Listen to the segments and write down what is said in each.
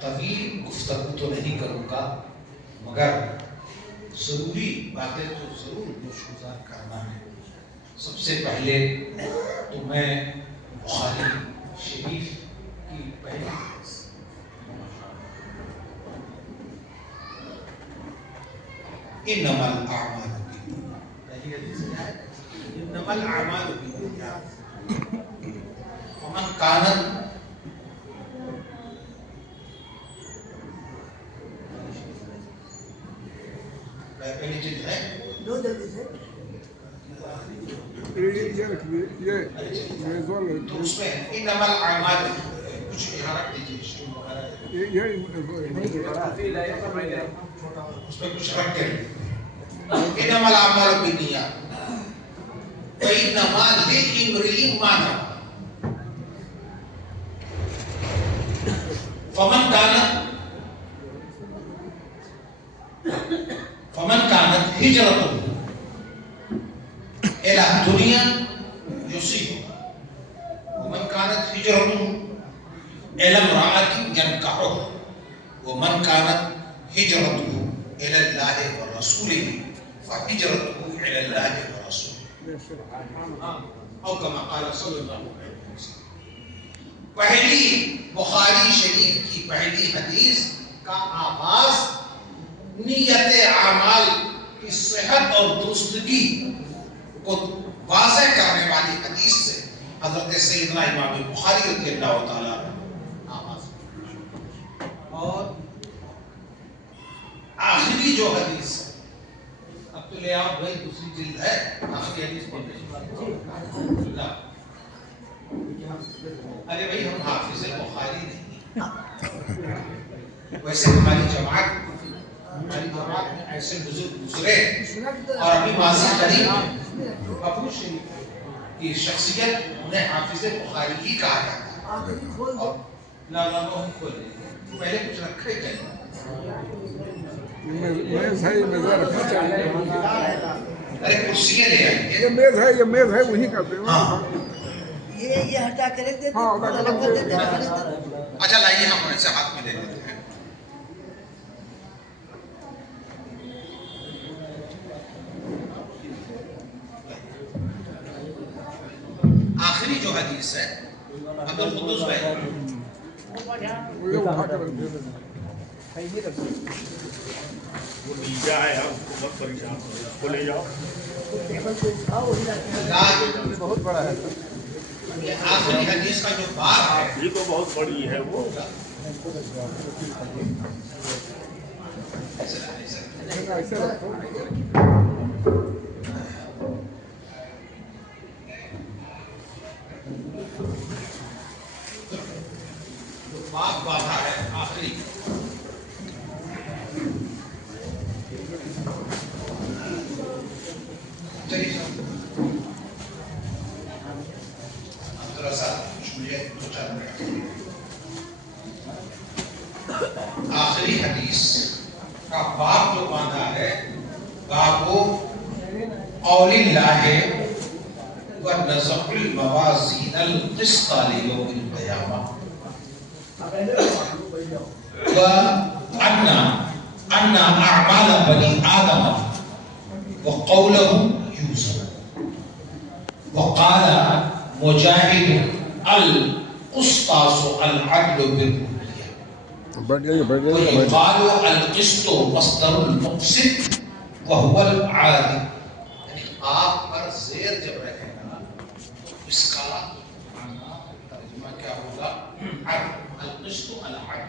طویل گفتگو تو نہیں کروں گا، مگر ضروری باتیں تو ضرور گزار کرنا ہے۔ سب سے پہلے تو میں بخاری شریف کی پہلی انما الاعمال انما الاعمال بالنیات ومن كانت پہلی چیز ہے تو اس میں انما الاعمال کچھ یہاں رکھ دیجیے، اس میں کچھ رکھ کے انما الاعمال بالنیات وانما لامرئ ما نوى فمن كانت هجرته إلى الدنيا يصيبها ومن كانت هجرته إلى امرأة ينكحها ومن كانت هجرته إلى الله ورسوله فهجرته إلى الله ورسوله أو كما قال صلى الله عليه وسلم۔ پہلی بخاری شریف کی پہلی حدیث کا آغاز نیت اعمال کی صحت اور درستگی کو واضح کرنے والی حدیث سے حضرت سیدنا امام بخاری رضی اللہ تعالیٰ آغاز، اور آخری جو حدیث ہے، اب تو لے آؤ بھائی دوسری جلد ہے، آخری حدیث پڑھتے ہیں۔ ارے بھائی ہم حافظ بخاری نہیں، ویسے ہماری جماعت میں ایسے بزرگ گزرے اور ابھی ماضی قریب میں ابو شریف کی شخصیت انہیں حافظ بخاری ہی کہا جاتا ہے۔ اور لا ہم کھول لیں گے، پہلے کچھ رکھے گئے ارے کرسیاں لے آئیں گے، یہ میز ہے وہی کا یہ ہٹا کے رکھ دیتے اچھا لائیے ہم ایسے ہاتھ میں لے لیتے ہیں۔ آخری جو حدیث ہے عبد القدوس بھائی بہت بڑا ہے، یہ آخری حدیث کا جو باب ہے یہ تو بہت بڑی ہے وہ باب باندھا ہے آخری، چلیے ذرا سا کچھ مجھے دو چار منٹ، آخری حدیث کا باب جو باندھا ہے، باب قول اللہ ونضع الموازین القسط لیوم القیامہ وأن أعمال بني آدم وقوله يوزن، وقال مجاهد القسطاس العدل بالكلية، ويقال القسط مصدر المقسط وهو العادل۔ یعنی آپ پر زیر جب رہے گا اس کا ترجمہ کیا ہوگا؟ عدل، القسط العدل۔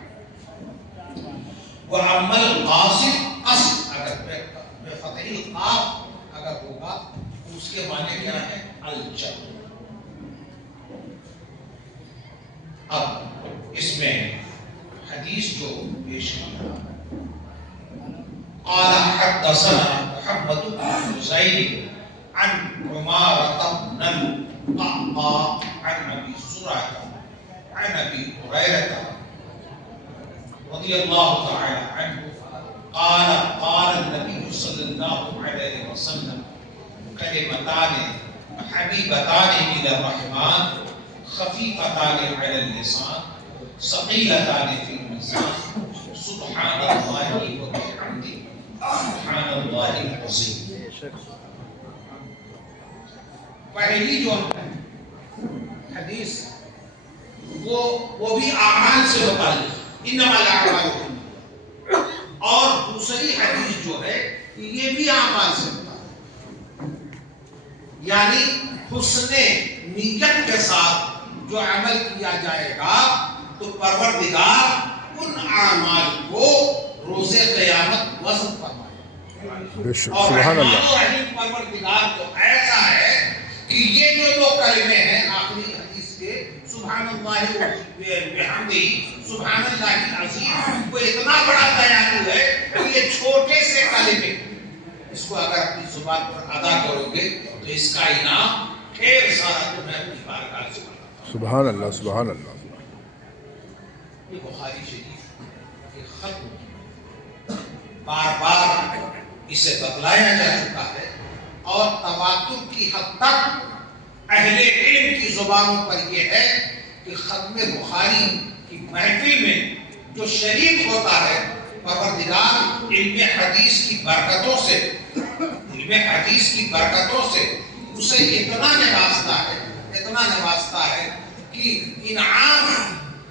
وَأَمَّا الْقَاسِطُ قَسْطُ اگر بے فتح القاف اگر ہوگا اس کے معنی کیا ہے؟ الجبر۔ اب اس میں حدیث جو پیش کیا، قال حدثنا محمد بن زید عن عمارة بن القعقاع عن ابي زرعة عن ابي هريرة رضي الله تعالى عنه قال قال النبي صلى الله عليه وسلم كلمتان حبيبتان إلى الرحمن خفيفتان على اللسان ثقيلتان في الميزان سبحان الله وبحمده سبحان الله العظيم. پہلی جو حدیث وہ بھی اعمال سے متعلق انما الاعمال بالنیات، اور دوسری حدیث جو ہے یہ بھی اعمال سے متعلق، یعنی حسن نیت کے ساتھ جو عمل کیا جائے گا تو پروردگار ان اعمال کو روز قیامت وزن فرمائے گا. اور رحمان و رحیم پروردگار تو ایسا ہے کہ یہ جو دو کلمے ہیں آخری حدیث کے سبحان اللہ وبحمدہ سبحان اللہ العظیم، وہ اتنا بڑا دیالو ہے کہ یہ چھوٹے سے کلمے اس کو اگر اپنی زبان پر ادا کرو گے تو اس کا انعام ڈھیر سارا تمہیں اپنی بارگاہ سے ملے گا. سبحان اللہ سبحان اللہ. یہ بخاری شریف کے خط بار بار اسے بتلایا جا چکا ہے، اور تواتر کی حد تک اہل علم کی زبانوں پر یہ ہے کہ ختم بخاری کی محفل میں جو شریک ہوتا ہے پروردگار علم حدیث کی برکتوں سے اسے اتنا نوازتا ہے کہ انعام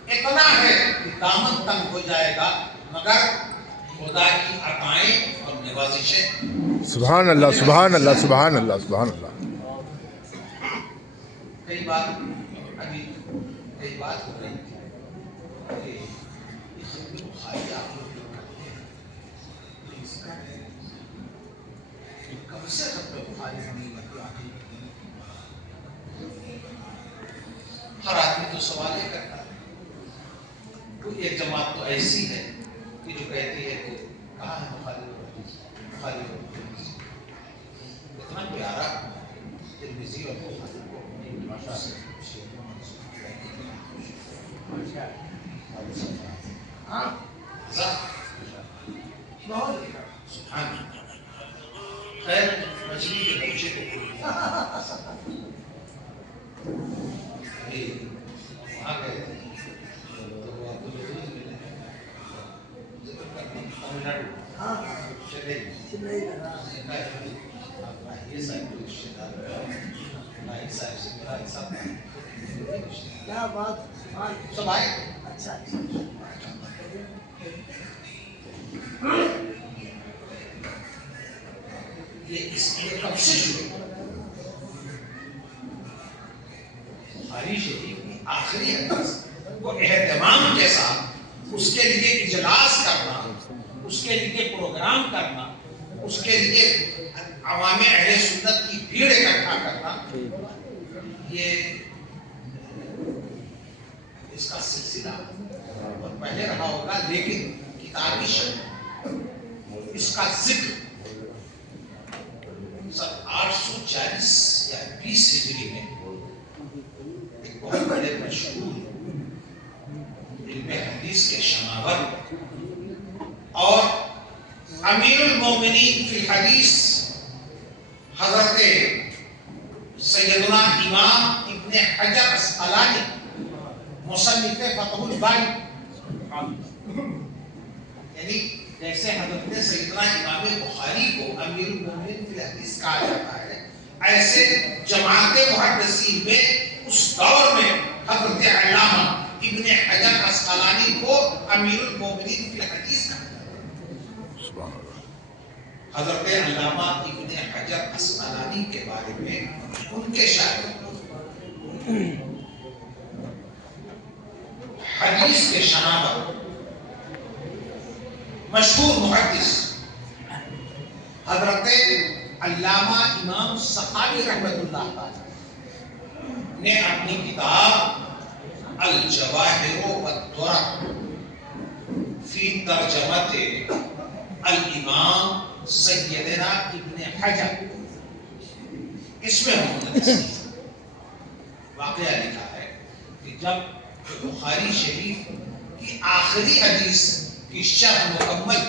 اتنا ہے کہ دامن تنگ ہو جائے گا، مگر خدا کی عطائیں اور نوازشیں. سبحان اللہ سبحان اللہ سبحان اللہ سبحان اللہ. کئی بات ہو رہی تھی کہ بخاری آپ لوگ جو کرتے ہیں اس کا کب سے ختم بخاری نہیں مطلب ہر آدمی تو سوال یہ کرتا ہے. کوئی ایک جماعت تو ایسی ہے کہ جو کہتی ہے کہ کہاں ہے بخاری اتنا پیارا ترمذی اور بخاری کو بھاشا سے خیر مچھلی کے بچے کو وہاں گئے تھے تو وہ عبد العزیز ملے ذکر کرنا تمل ناڈو چلے یہ صاحب کو رشتے دار بھائی صاحب سے میرا حساب کیا بات سب آئے. اچھا یہ اس کے کب سے شروع بخاری شریف کی آخری حدیث کو اہتمام کے ساتھ اس کے لیے اجلاس کرنا، اس کے لیے پروگرام کرنا، اس کے لیے عوام اہل سنت کی بھیڑ اکٹھا کرنا، یہ اس کا سلسلہ اور پہلے رہا ہوگا، لیکن کتابی شکل اس کا ذکر 840 یا 20 ہجری میں ایک بہت بڑے مشہور علم حدیث کے شناور اور امیر المومنین فی الحدیث حضرت سیدنا امام ابن حجر اسقلانی مصنف فتح الباری، یعنی جیسے حضرت سیدنا امام بخاری کو امیر المومنین فی الحدیث کہا جاتا ہے، ایسے جماعت محدثین میں اس دور میں حضرت علامہ ابن حجر اسقلانی کو امیر المومنین فی الحدیث کہا جاتا ہے. حضرت علامہ ابن حجر اسقلانی کے بارے میں ان کے شاعر حدیث کے شناور مشہور محدث حضرت علامہ امام سخاوی رحمۃ اللہ تعالی نے اپنی کتاب الجواہر والدرر فی ترجمت الامام سیدنا ابن حجر، اس میں واقعہ لکھا ہے کہ جب بخاری شریف کی آخری حدیث کی شرح مکمل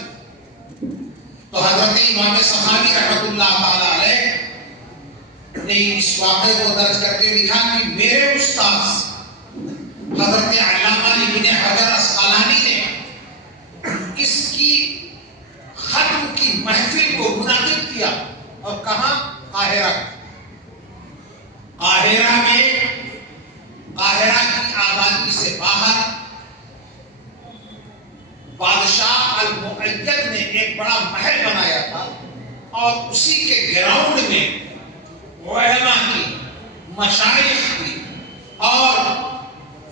تو حضرت امام سخاوی رحمۃ اللہ تعالی علیہ نے اس واقعے کو درج کر کے لکھا کہ میرے استاد حضرت علامہ ابن حجر بادشاہ المؤید نے ایک بڑا محل بنایا تھا اور اسی کے گراؤنڈ میں علماء کی، مشائخ کی اور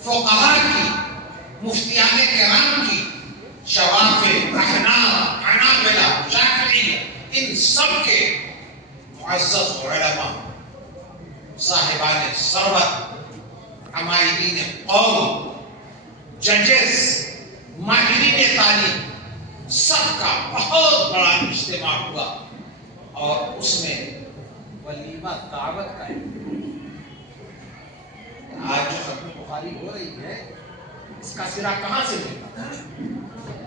فقہاء کی، مفتیان کرام کی، شوافع، احناف، حنابلہ، شافعی، ان سب کے معزز علماء، صاحبان ثروت، عمائدین قوم، ججز، ماہرین تعلیم، سب کا بہت بڑا اجتماع ہوا اور اس میں ولیمہ دعوت کا ہے۔ آج جو ختم بخاری ہو رہی ہے اس کا سرا کہاں سے ملتا ہے؟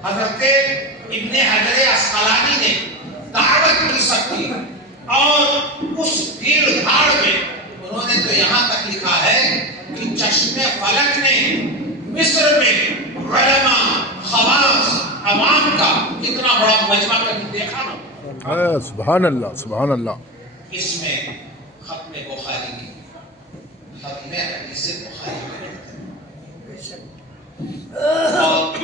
حضرت ابن حجر عسقلانی نے دعوت کی سکتی اور اس بھیڑ بھاڑ میں انہوں نے تو یہاں تک لکھا ہے کہ چشم فلک نے مصر میں علماء، خواص، عوام کا اتنا بڑا مجمع کبھی دیکھا نہ۔ سبحان اللہ سبحان اللہ۔ اس میں ختم بخاری کی، ختم حدیث بخاری اور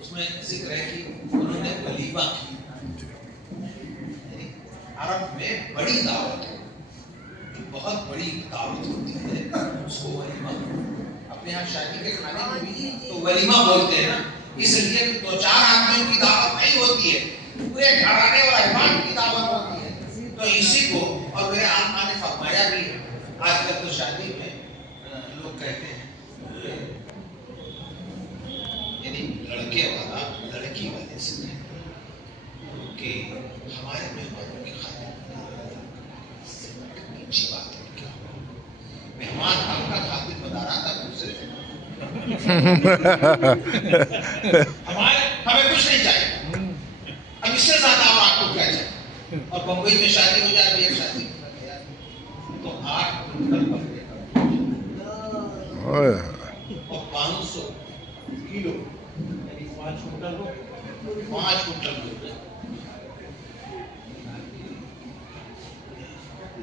اس میں ذکر ہے کہ انہوں نے ولیمہ کی، عرب میں بڑی دعوت ہے، بہت بڑی دعوت ہوتی ہے، اس کو ولیمہ، اپنے یہاں شادی کے کھانے میں بھی تو ولیمہ بولتے ہیں نا، اس لیے کہ دو چار آدمیوں کی دعوت نہیں ہوتی ہے، پورے گھرانے اور احباب کی دعوت ہوتی ہے۔ تو اسی کو، اور میرے آقا نے فرمایا بھی، آج کل تو شادی میں لوگ کہتے ہیں یعنی لڑکے والا لڑکی والے سے کہ ہمارے مہمانوں کی خاطر اچھی بات ہے، کیا مہمان آپ کا خاطر بتا رہا تھا دوسرے ہمیں کچھ نہیں چاہیے، اب اس سے زیادہ اور آپ کو کیا چاہیے؟ اور بمبئی میں شادی ہو جائے ایک شادی تو 8 کنٹل بکرے اور 500 کلو یعنی 5 کنٹل ہو، 5 کنٹل ہو گئے۔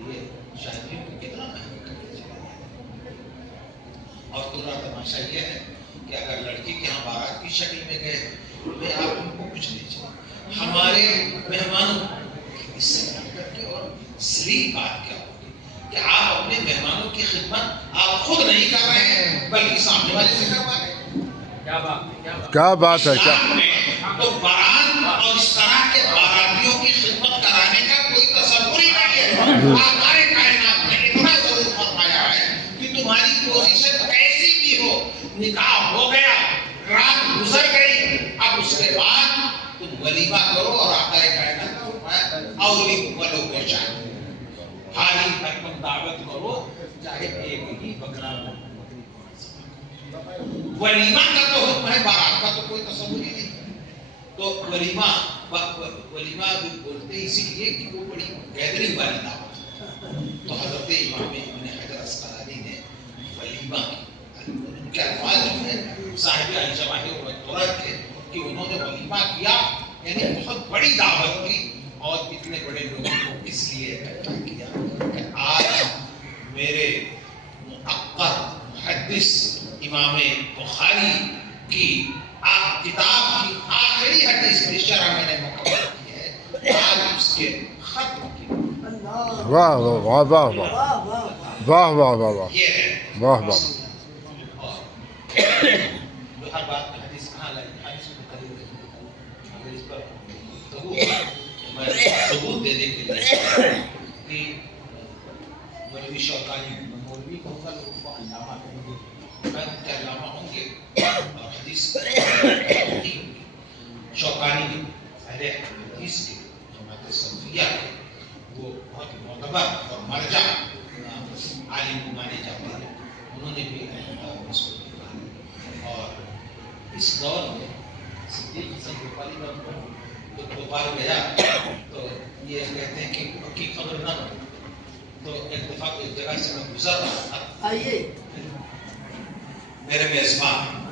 یہ شادیوں کو کتنا مہنگا کرتے چلے، اور پورا تماشا یہ ہے کہ اگر لڑکی کے یہاں بارات کی شکل میں گئے تو آپ ان کو کچھ نہیں چاہیے۔ ہمارے مہمانوں اس سے بڑھ کر کے اور ذلیل بات کیا ہوگی کہ آپ اپنے مہمانوں کی خدمت آپ خود نہیں کر رہے ہیں بلکہ سامنے والے سے کروا رہے ہیں۔ کیا بات ہے، کیا تو بارات اور اس طرح کے باراتیوں کی خدمت کرانے کا کوئی تصور ہی نہیں ہے۔ آقائے کائنات نے اتنا ضرور فرمایا ہے کہ تمہاری پوزیشن کیسی بھی ہو، نکاح ہو گیا، رات گزر گئی، اب اس کے بعد تم ولیمہ کرو، اور آقائے کائنات نے فرمایا اولی ولو بشاہ، حالی پر تم دعوت کرو چاہے ایک ہی بکرا ہو۔ ولیمہ کا تو حکم ہے، بارات کا تو کوئی تصور ہی نہیں۔ تو ولیمہ جو بولتے اسی لیے کہ وہ بڑی گیدرنگ والی دعوت ہے۔ تو حضرت امام ابن حجر عسقلانی نے ولیمہ کی، ان کے الفاظ جو ہیں صاحب الجواہر والدرر کے، کہ انہوں نے ولیمہ کیا یعنی بہت بڑی دعوت کی، اور اتنے بڑے لوگوں کو اس لیے اکٹھا کیا کہ آج میرے مؤقر محدث امام بخاری کی کتاب کی آخری حدیث کی شرح میں نے مکمل کی ہے، آج اس کے ختم کی۔ واہ واہ واہ واہ واہ واہ واہ واہ واہ یہ ہے واہ واہ۔ اور جو ہر بات میں حدیث کہاں لائی، حدیث میں قریب ہے، اگر اس پر ثبوت دینے کے لیے کہ مولوی شوکانی، مولوی کو لوگوں کو علامہ کہیں گے، میں ان کے علامہ ہوں گے، اور حدیث شوکانی نے اہل حدیث کے جماعت سلفیہ کے وہ بہت معتبر اور مرجع عالم مانے جاتے ہیں، انہوں نے بھی اس کو لکھا۔ اور اس دور میں صدیق حسن بخاری کا جب بخار گیا تو یہ کہتے ہیں کہ پکی خبر نہ ہو، تو ایک دفعہ ایک جگہ سے میں گزر رہا تھا، میرے میزبان